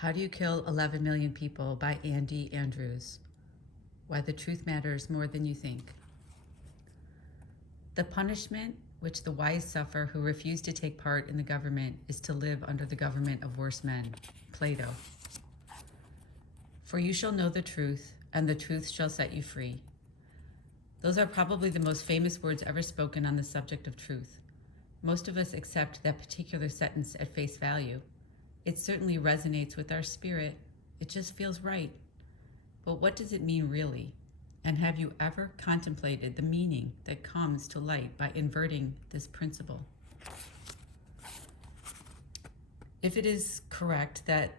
How Do You Kill 11 Million People by Andy Andrews. Why the Truth Matters More Than You Think. The punishment which the wise suffer who refuse to take part in the government is to live under the government of worse men. Plato. For you shall know the truth, and the truth shall set you free. Those are probably the most famous words ever spoken on the subject of truth. Most of us accept that particular sentence at face value. It certainly resonates with our spirit. It just feels right. But what does it mean really? And have you ever contemplated the meaning that comes to light by inverting this principle? If it is correct that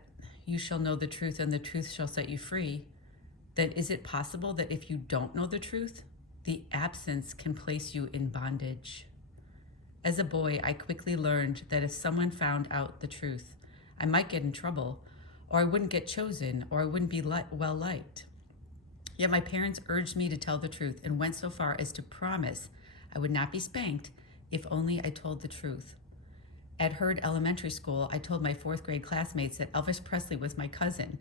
you shall know the truth and the truth shall set you free, then is it possible that if you don't know the truth, the absence can place you in bondage? As a boy, I quickly learned that if someone found out the truth, I might get in trouble, or I wouldn't get chosen, or I wouldn't be well liked. Yet my parents urged me to tell the truth and went so far as to promise I would not be spanked if only I told the truth. At Hurd Elementary School, I told my fourth grade classmates that Elvis Presley was my cousin.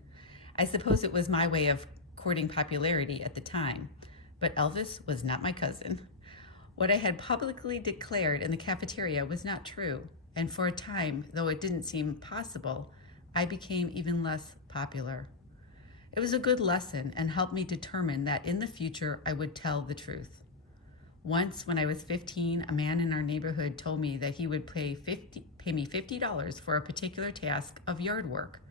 I suppose it was my way of courting popularity at the time, but Elvis was not my cousin. What I had publicly declared in the cafeteria was not true, and for a time, though it didn't seem possible, I became even less popular. It was a good lesson and helped me determine that in the future I would tell the truth. Once, when I was 15, a man in our neighborhood told me that he would pay me $50 for a particular task of yard work.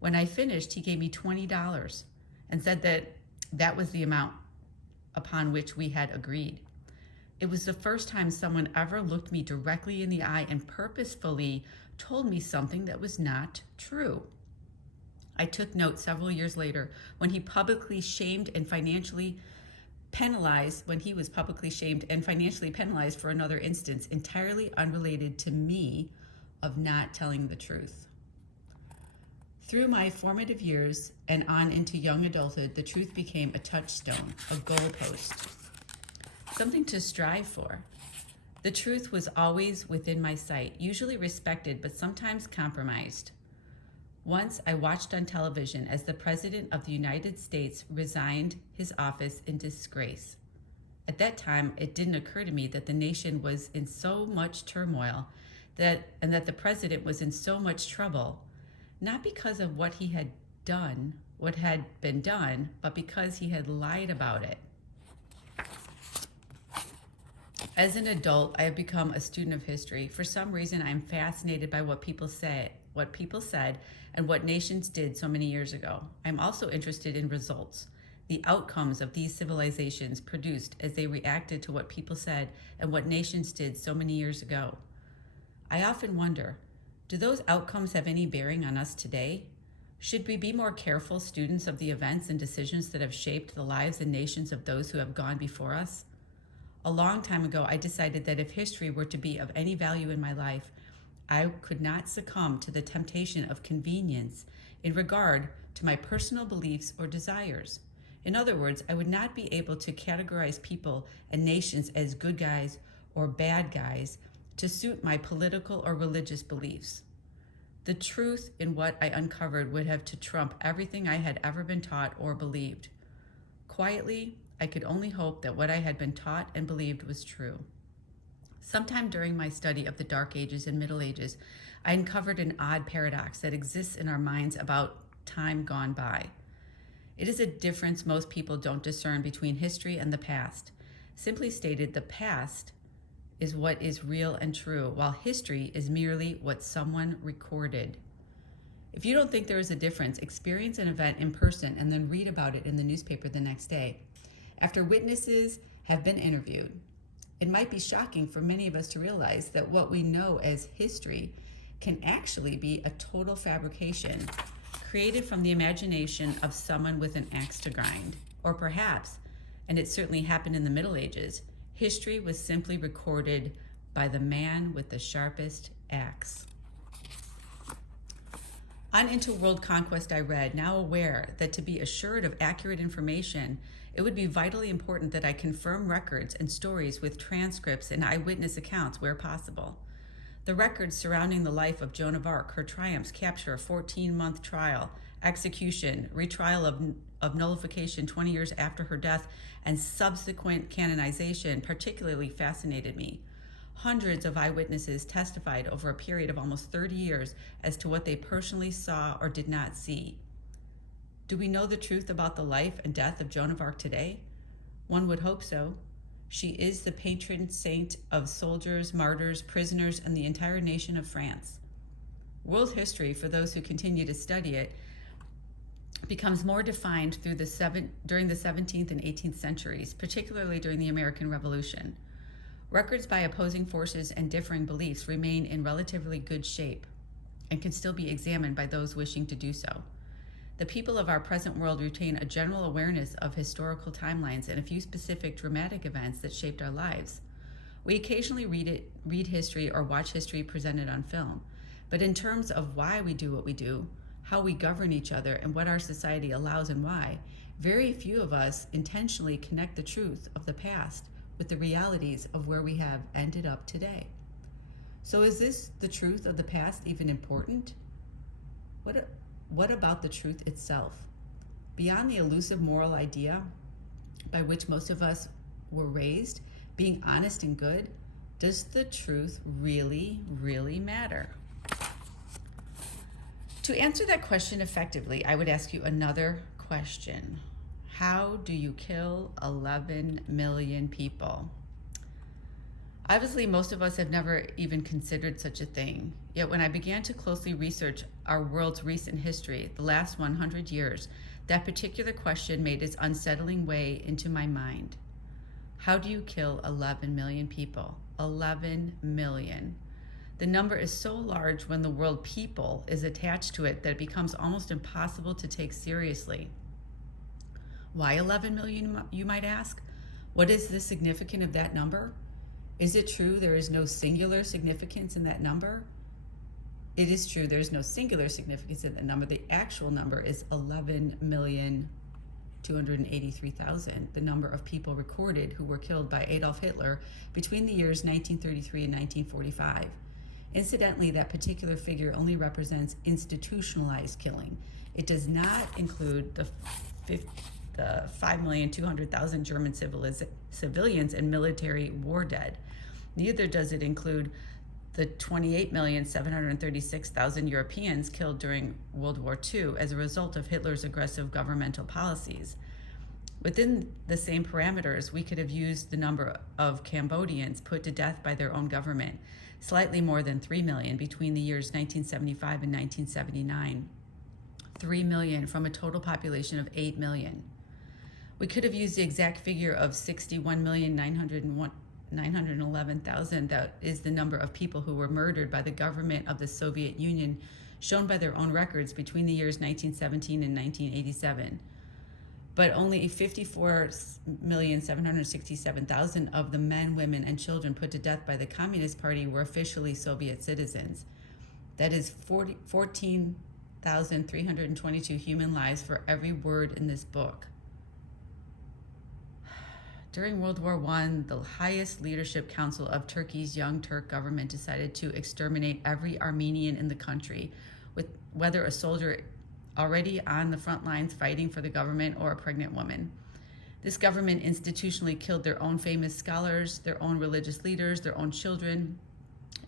When I finished, he gave me $20 and said that that was the amount upon which we had agreed. It was the first time someone ever looked me directly in the eye and purposefully told me something that was not true. I took note several years later when he was publicly shamed and financially penalized for another instance entirely unrelated to me of not telling the truth. Through my formative years and on into young adulthood, the truth became a touchstone, a goalpost, something to strive for. The truth was always within my sight, usually respected, but sometimes compromised. Once I watched on television as the President of the United States resigned his office in disgrace. At that time, it didn't occur to me that the nation was in so much turmoil and that the President was in so much trouble, not because of what had been done, but because he had lied about it. As an adult, I have become a student of history. For some reason, I'm fascinated by what people said, and what nations did so many years ago. I'm also interested in results, the outcomes of these civilizations produced as they reacted to what people said and what nations did so many years ago. I often wonder, do those outcomes have any bearing on us today? Should we be more careful students of the events and decisions that have shaped the lives and nations of those who have gone before us? A long time ago, I decided that if history were to be of any value in my life, I could not succumb to the temptation of convenience in regard to my personal beliefs or desires. In other words, I would not be able to categorize people and nations as good guys or bad guys to suit my political or religious beliefs. The truth in what I uncovered would have to trump everything I had ever been taught or believed. Quietly, I could only hope that what I had been taught and believed was true. Sometime during my study of the Dark Ages and Middle Ages, I uncovered an odd paradox that exists in our minds about time gone by. It is a difference most people don't discern between history and the past. Simply stated, the past is what is real and true, while history is merely what someone recorded. If you don't think there is a difference, experience an event in person and then read about it in the newspaper the next day. After witnesses have been interviewed, it might be shocking for many of us to realize that what we know as history can actually be a total fabrication created from the imagination of someone with an axe to grind. Or perhaps, and it certainly happened in the Middle Ages, history was simply recorded by the man with the sharpest axe. On into world conquest I read, now aware that to be assured of accurate information, it would be vitally important that I confirm records and stories with transcripts and eyewitness accounts where possible. The records surrounding the life of Joan of Arc, her triumphs, capture a 14-month trial, execution, retrial of nullification 20 years after her death, and subsequent canonization particularly fascinated me. Hundreds of eyewitnesses testified over a period of almost 30 years as to what they personally saw or did not see. Do we know the truth about the life and death of Joan of Arc today? One would hope so. She is the patron saint of soldiers, martyrs, prisoners, and the entire nation of France. World history, for those who continue to study it, becomes more defined during the 17th and 18th centuries, particularly during the American Revolution. Records by opposing forces and differing beliefs remain in relatively good shape and can still be examined by those wishing to do so. The people of our present world retain a general awareness of historical timelines and a few specific dramatic events that shaped our lives. We occasionally read history or watch history presented on film, but in terms of why we do what we do, how we govern each other, and what our society allows and why, very few of us intentionally connect the truth of the past with the realities of where we have ended up today. So is this the truth of the past even important? What about the truth itself? Beyond the elusive moral idea by which most of us were raised, being honest and good, does the truth really, really matter? To answer that question effectively, I would ask you another question. How do you kill 11 million people? Obviously, most of us have never even considered such a thing. Yet when I began to closely research our world's recent history, the last 100 years, that particular question made its unsettling way into my mind. How do you kill 11 million people? 11 million. The number is so large when the word people is attached to it that it becomes almost impossible to take seriously. Why 11 million, you might ask? What is the significance of that number? Is it true there is no singular significance in that number? It is true there is no singular significance in that number. The actual number is 11,283,000, the number of people recorded who were killed by Adolf Hitler between the years 1933 and 1945. Incidentally, that particular figure only represents institutionalized killing. It does not include the 5,200,000 German civilians and military war dead. Neither does it include the 28,736,000 Europeans killed during World War II as a result of Hitler's aggressive governmental policies. Within the same parameters, we could have used the number of Cambodians put to death by their own government, slightly more than 3 million between the years 1975 and 1979. 3 million from a total population of 8 million. We could have used the exact figure of 61,911,000. That is the number of people who were murdered by the government of the Soviet Union, shown by their own records between the years 1917 and 1987. But only 54,767,000 of the men, women, and children put to death by the Communist Party were officially Soviet citizens. That is 14,322 human lives for every word in this book. During World War I, the highest leadership council of Turkey's Young Turk government decided to exterminate every Armenian in the country, whether a soldier already on the front lines fighting for the government or a pregnant woman. This government institutionally killed their own famous scholars, their own religious leaders, their own children,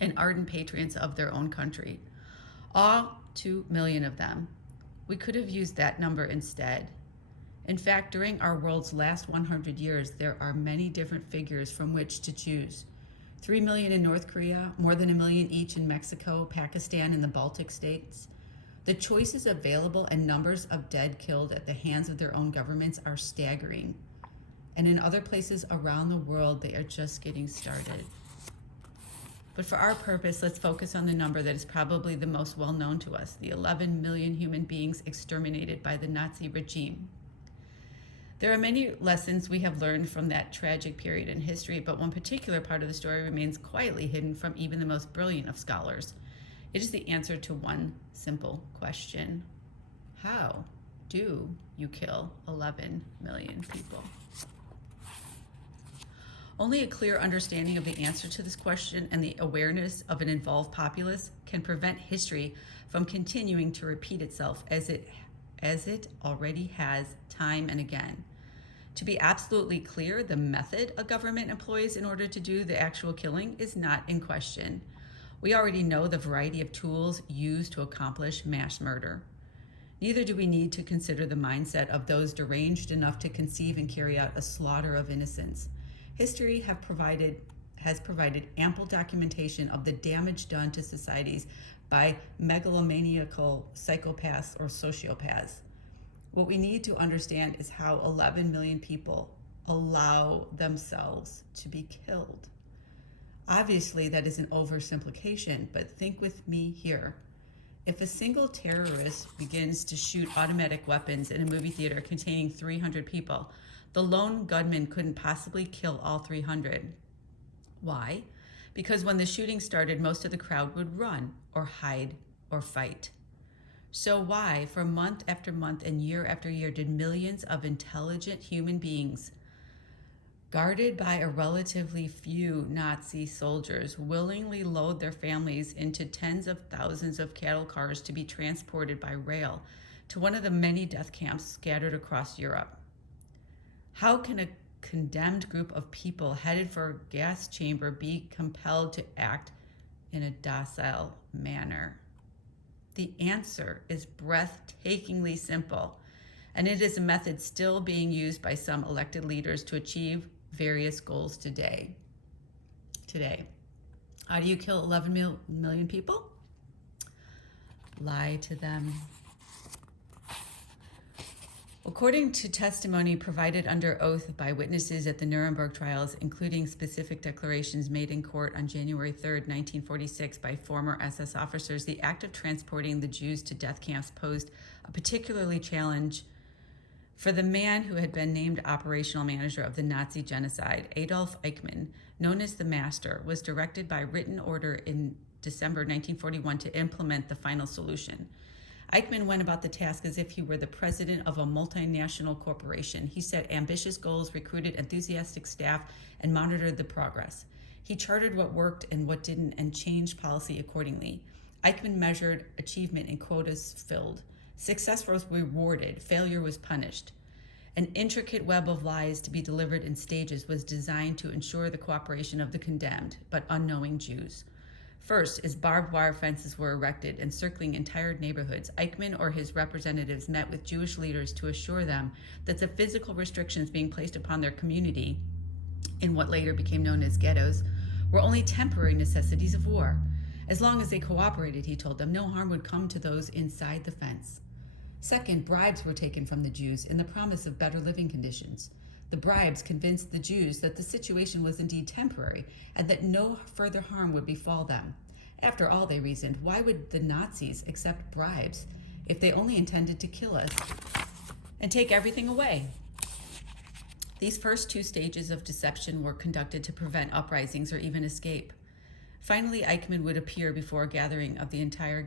and ardent patriots of their own country. All 2 million of them. We could have used that number instead. In fact, during our world's last 100 years, there are many different figures from which to choose. 3 million in North Korea, more than 1 million each in Mexico, Pakistan, and the Baltic states. The choices available and numbers of dead killed at the hands of their own governments are staggering. And in other places around the world, they are just getting started. But for our purpose, let's focus on the number that is probably the most well known to us, the 11 million human beings exterminated by the Nazi regime. There are many lessons we have learned from that tragic period in history, but one particular part of the story remains quietly hidden from even the most brilliant of scholars. It is the answer to one simple question. How do you kill 11 million people? Only a clear understanding of the answer to this question and the awareness of an involved populace can prevent history from continuing to repeat itself as it already has time and again. To be absolutely clear, the method a government employs in order to do the actual killing is not in question. We already know the variety of tools used to accomplish mass murder. Neither do we need to consider the mindset of those deranged enough to conceive and carry out a slaughter of innocents. History has provided ample documentation of the damage done to societies by megalomaniacal psychopaths or sociopaths. What we need to understand is how 11 million people allow themselves to be killed. Obviously, that is an oversimplification, but think with me here. If a single terrorist begins to shoot automatic weapons in a movie theater containing 300 people, the lone gunman couldn't possibly kill all 300. Why? Because when the shooting started, most of the crowd would run or hide or fight. So why, for month after month and year after year, did millions of intelligent human beings, guarded by a relatively few Nazi soldiers, willingly load their families into tens of thousands of cattle cars to be transported by rail to one of the many death camps scattered across Europe? How can a condemned group of people headed for a gas chamber be compelled to act in a docile manner? The answer is breathtakingly simple, and it is a method still being used by some elected leaders to achieve various goals today. How do you kill 11 million people? Lie to them. According to testimony provided under oath by witnesses at the Nuremberg trials, including specific declarations made in court on January 3, 1946 by former SS officers, the act of transporting the Jews to death camps posed a particularly challenge for the man who had been named operational manager of the Nazi genocide. Adolf Eichmann, known as the Master, was directed by written order in December 1941 to implement the final solution. Eichmann went about the task as if he were the president of a multinational corporation. He set ambitious goals, recruited enthusiastic staff, and monitored the progress. He charted what worked and what didn't and changed policy accordingly. Eichmann measured achievement in quotas filled. Success was rewarded, failure was punished. An intricate web of lies to be delivered in stages was designed to ensure the cooperation of the condemned but unknowing Jews. First, as barbed wire fences were erected encircling entire neighborhoods, Eichmann or his representatives met with Jewish leaders to assure them that the physical restrictions being placed upon their community, in what later became known as ghettos, were only temporary necessities of war. As long as they cooperated, he told them, no harm would come to those inside the fence. Second, bribes were taken from the Jews in the promise of better living conditions. The bribes convinced the Jews that the situation was indeed temporary and that no further harm would befall them. After all, they reasoned, why would the Nazis accept bribes if they only intended to kill us and take everything away? These first two stages of deception were conducted to prevent uprisings or even escape. Finally, Eichmann would appear before a gathering of the entire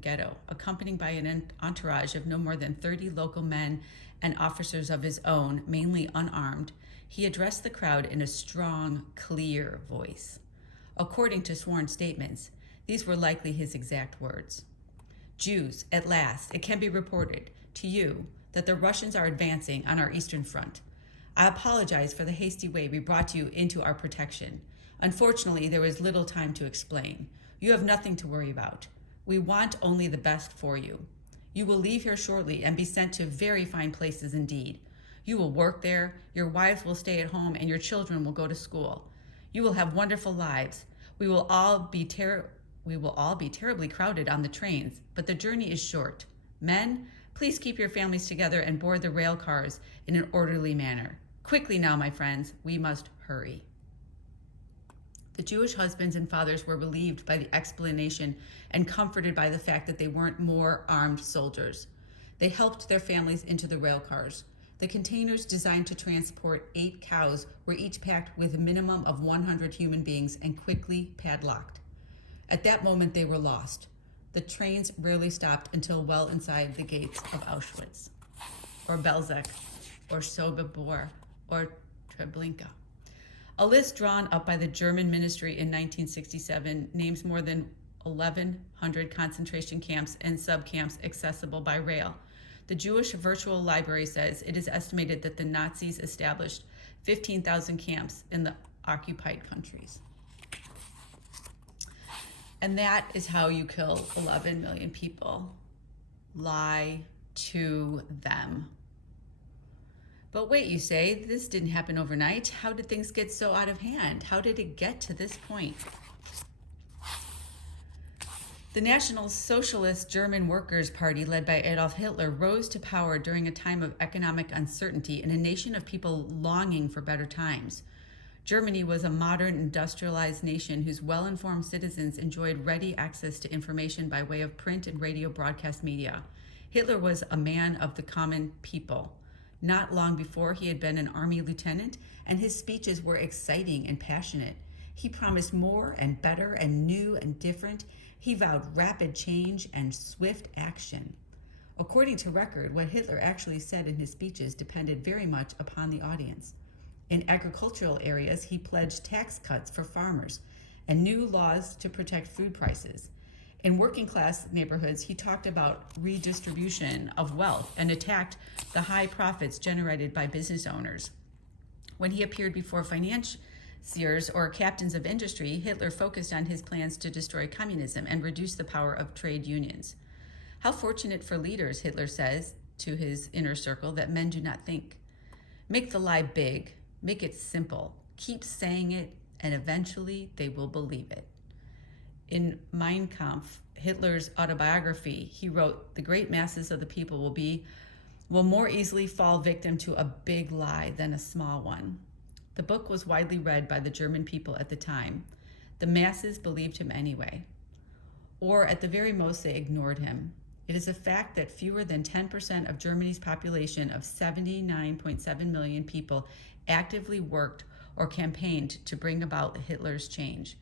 ghetto, accompanied by an entourage of no more than 30 local men and officers of his own, mainly unarmed. He addressed the crowd in a strong, clear voice. According to sworn statements, these were likely his exact words. Jews, at last, it can be reported to you that the Russians are advancing on our eastern front. I apologize for the hasty way we brought you into our protection. Unfortunately, there is little time to explain. You have nothing to worry about. We want only the best for you. You will leave here shortly and be sent to very fine places indeed. You will work there, your wives will stay at home, and your children will go to school. You will have wonderful lives. We will all be terribly crowded on the trains, but the journey is short. Men, please keep your families together and board the rail cars in an orderly manner. Quickly now, my friends, we must hurry. The Jewish husbands and fathers were relieved by the explanation and comforted by the fact that they weren't more armed soldiers. They helped their families into the rail cars. The containers designed to transport 8 cows were each packed with a minimum of 100 human beings and quickly padlocked. At that moment, they were lost. The trains rarely stopped until well inside the gates of Auschwitz, or Belzec, or Sobibor, or Treblinka. A list drawn up by the German ministry in 1967 names more than 1,100 concentration camps and subcamps accessible by rail. The Jewish Virtual Library says it is estimated that the Nazis established 15,000 camps in the occupied countries. And that is how you kill 11 million people. Lie to them. But wait, you say, this didn't happen overnight. How did things get so out of hand? How did it get to this point? The National Socialist German Workers' Party, led by Adolf Hitler, rose to power during a time of economic uncertainty in a nation of people longing for better times. Germany was a modern, industrialized nation whose well-informed citizens enjoyed ready access to information by way of print and radio broadcast media. Hitler was a man of the common people. Not long before, he had been an army lieutenant, and his speeches were exciting and passionate. He promised more and better and new and different. He vowed rapid change and swift action. According to record, what Hitler actually said in his speeches depended very much upon the audience. In agricultural areas, he pledged tax cuts for farmers and new laws to protect food prices. In working class neighborhoods, he talked about redistribution of wealth and attacked the high profits generated by business owners. When he appeared before financiers or captains of industry, Hitler focused on his plans to destroy communism and reduce the power of trade unions. How fortunate for leaders, Hitler says to his inner circle, that men do not think. Make the lie big, make it simple, keep saying it, and eventually they will believe it. In Mein Kampf, Hitler's autobiography, he wrote, "The great masses of the people will more easily fall victim to a big lie than a small one." The book was widely read by the German people at the time. The masses believed him anyway. Or at the very most, they ignored him. It is a fact that fewer than 10% of Germany's population of 79.7 million people actively worked or campaigned to bring about Hitler's change.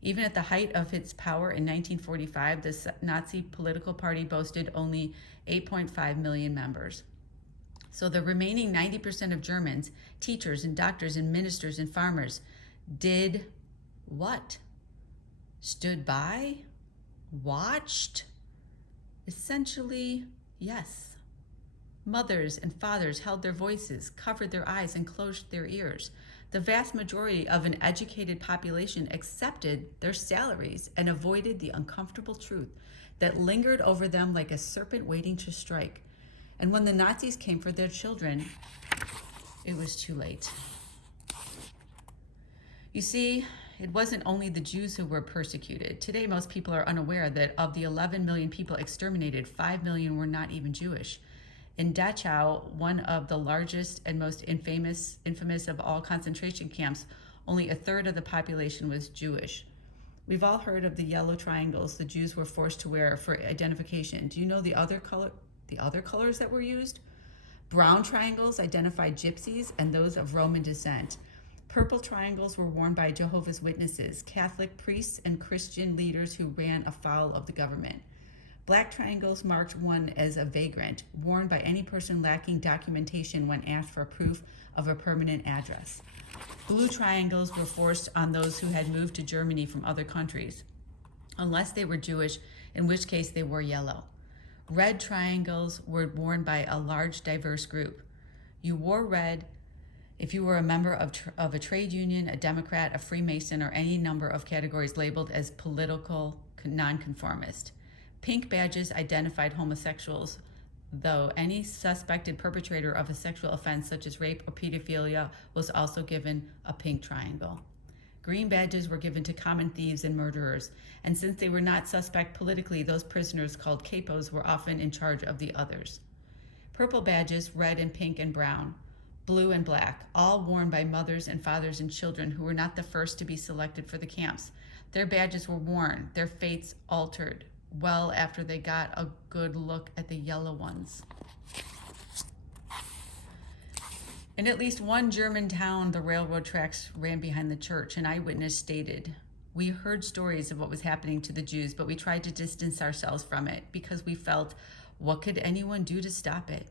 Even at the height of its power in 1945, the Nazi political party boasted only 8.5 million members. So the remaining 90% of Germans, teachers and doctors and ministers and farmers, did what? Stood by? Watched? Essentially, yes. Mothers and fathers held their voices, covered their eyes, and closed their ears. The vast majority of an educated population accepted their salaries and avoided the uncomfortable truth that lingered over them like a serpent waiting to strike. And when the Nazis came for their children, it was too late. You see, it wasn't only the Jews who were persecuted. Today, most people are unaware that of the 11 million people exterminated, 5 million were not even Jewish. In Dachau, one of the largest and most infamous of all concentration camps, only a third of the population was Jewish. We've all heard of the yellow triangles the Jews were forced to wear for identification. Do you know the other colors that were used? Brown triangles identified gypsies and those of Roman descent. Purple triangles were worn by Jehovah's Witnesses, Catholic priests, and Christian leaders who ran afoul of the government. Black triangles marked one as a vagrant, worn by any person lacking documentation when asked for proof of a permanent address. Blue triangles were forced on those who had moved to Germany from other countries, unless they were Jewish, in which case they wore yellow. Red triangles were worn by a large, diverse group. You wore red if you were a member of a trade union, a Democrat, a Freemason, or any number of categories labeled as political nonconformist. Pink badges identified homosexuals, though any suspected perpetrator of a sexual offense such as rape or pedophilia was also given a pink triangle. Green badges were given to common thieves and murderers, and since they were not suspect politically, those prisoners called capos were often in charge of the others. Purple badges, red and pink and brown, blue and black, all worn by mothers and fathers and children who were not the first to be selected for the camps. Their badges were worn, their fates altered, well after they got a good look at the yellow ones. In at least one German town, the railroad tracks ran behind the church. An eyewitness stated, "We heard stories of what was happening to the Jews, but we tried to distance ourselves from it because we felt, what could anyone do to stop it?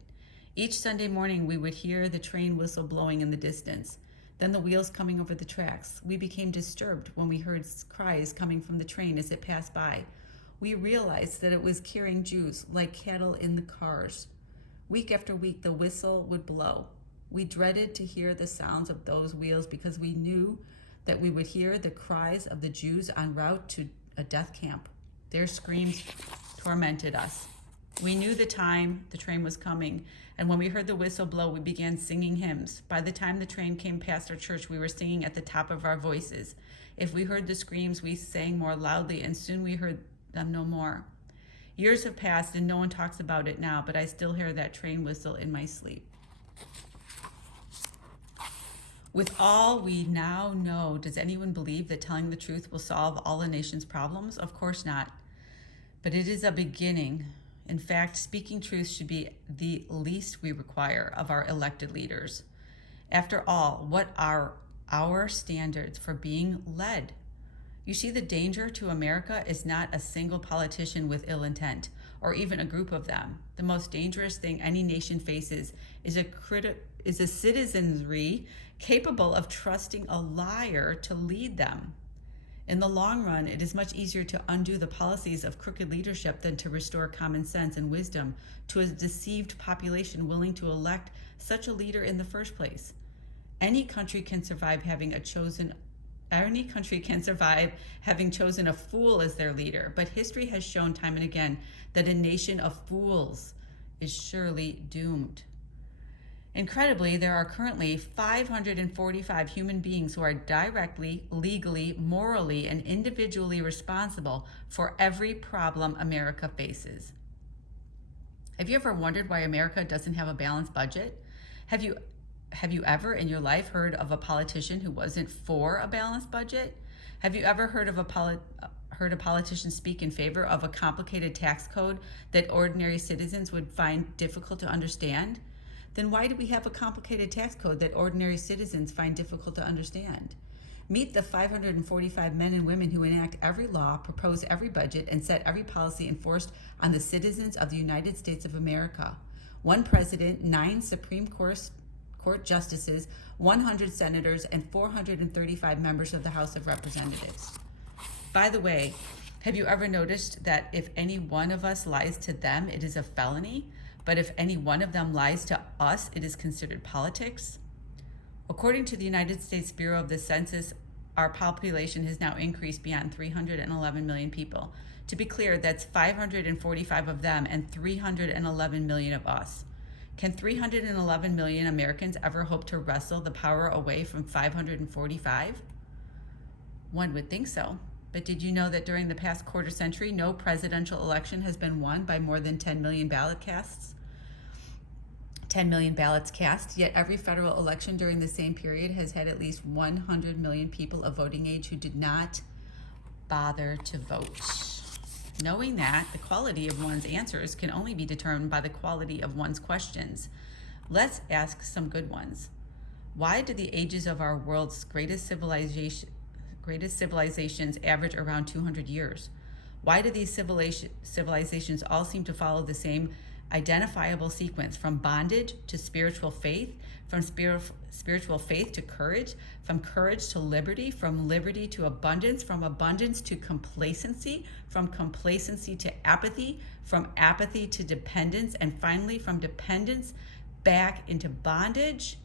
Each Sunday morning, we would hear the train whistle blowing in the distance. then the wheels coming over the tracks. We became disturbed when we heard cries coming from the train as it passed by. We realized that it was carrying Jews like cattle in the cars. Week after week, the whistle would blow. We dreaded to hear the sounds of those wheels because we knew that we would hear the cries of the Jews en route to a death camp. Their screams tormented us. We knew the time the train was coming, and when we heard the whistle blow, we began singing hymns. By the time the train came past our church, we were singing at the top of our voices. If we heard the screams, we sang more loudly, and soon we heard them no more. Years have passed, and no one talks about it now, but I still hear that train whistle in my sleep. With all we now know, does anyone believe that telling the truth will solve all a nation's problems? Of course not. But it is a beginning. In fact, speaking truth should be the least we require of our elected leaders. After all, what are our standards for being led? You see, the danger to America is not a single politician with ill intent, or even a group of them. The most dangerous thing any nation faces is a citizenry capable of trusting a liar to lead them. In the long run, it is much easier to undo the policies of crooked leadership than to restore common sense and wisdom to a deceived population willing to elect such a leader in the first place. Any country can survive having chosen a fool as their leader, but history has shown time and again that a nation of fools is surely doomed. Incredibly, there are currently 545 human beings who are directly, legally, morally, and individually responsible for every problem America faces. Have you ever wondered why America doesn't have a balanced budget? Have you ever in your life heard of a politician who wasn't for a balanced budget? Have you ever heard of a politician speak in favor of a complicated tax code that ordinary citizens would find difficult to understand? Then why do we have a complicated tax code that ordinary citizens find difficult to understand? Meet the 545 men and women who enact every law, propose every budget, and set every policy enforced on the citizens of the United States of America. 1 president, 9 Supreme Court justices, 100 senators, and 435 members of the House of Representatives. By the way, have you ever noticed that if any one of us lies to them, it is a felony? But if any one of them lies to us, it is considered politics? According to the United States Bureau of the Census, our population has now increased beyond 311 million people. To be clear, that's 545 of them and 311 million of us. Can 311 million Americans ever hope to wrestle the power away from 545? One would think so. But did you know that during the past quarter century, no presidential election has been won by more than 10 million ballots cast, yet every federal election during the same period has had at least 100 million people of voting age who did not bother to vote. Knowing that, the quality of one's answers can only be determined by the quality of one's questions. Let's ask some good ones. Why do the ages of our world's greatest civilizations average around 200 years? Why do these civilizations all seem to follow the same identifiable sequence, from bondage to spiritual faith, from spiritual faith to courage, from courage to liberty, from liberty to abundance, from abundance to complacency, from complacency to apathy, from apathy to dependence, and finally from dependence back into bondage?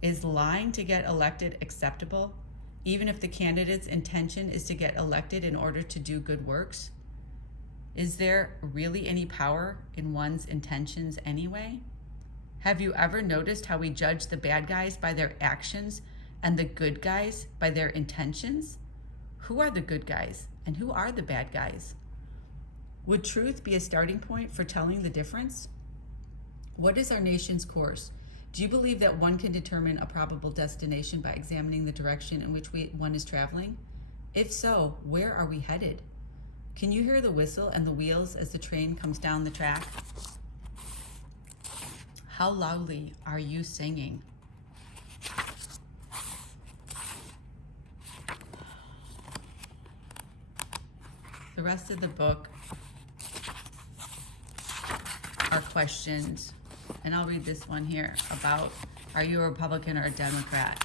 Is lying to get elected acceptable, even if the candidate's intention is to get elected in order to do good works? Is there really any power in one's intentions anyway? Have you ever noticed how we judge the bad guys by their actions and the good guys by their intentions? Who are the good guys and who are the bad guys? Would truth be a starting point for telling the difference? What is our nation's course? Do you believe that one can determine a probable destination by examining the direction in which one is traveling? If so, where are we headed? Can you hear the whistle and the wheels as the train comes down the track? How loudly are you singing? The rest of the book are questions, and I'll read this one here about, are you a Republican or a Democrat?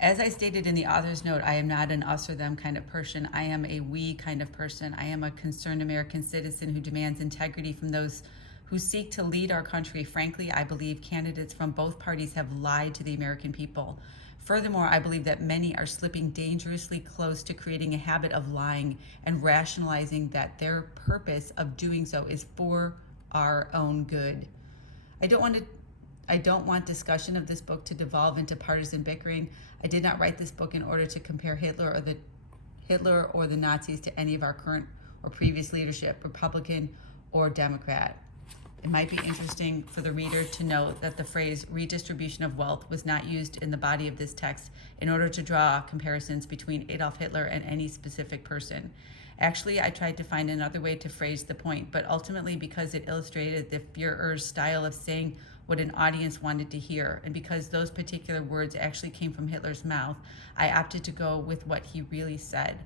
As I stated in the author's note, I am not an us or them kind of person. I am a we kind of person. I am a concerned American citizen who demands integrity from those who seek to lead our country. Frankly, I believe candidates from both parties have lied to the American people. Furthermore, I believe that many are slipping dangerously close to creating a habit of lying and rationalizing that their purpose of doing so is for our own good. I don't want discussion of this book to devolve into partisan bickering. I did not write this book in order to compare Hitler or the Nazis to any of our current or previous leadership, Republican or Democrat. It might be interesting for the reader to note that the phrase redistribution of wealth was not used in the body of this text in order to draw comparisons between Adolf Hitler and any specific person. Actually, I tried to find another way to phrase the point, but ultimately, because it illustrated the Führer's style of saying what an audience wanted to hear, and because those particular words actually came from Hitler's mouth, I opted to go with what he really said.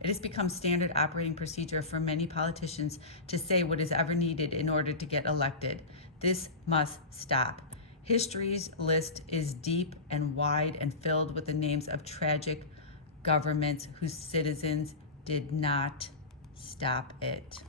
It has become standard operating procedure for many politicians to say what is ever needed in order to get elected. This must stop. History's list is deep and wide and filled with the names of tragic governments whose citizens did not stop it.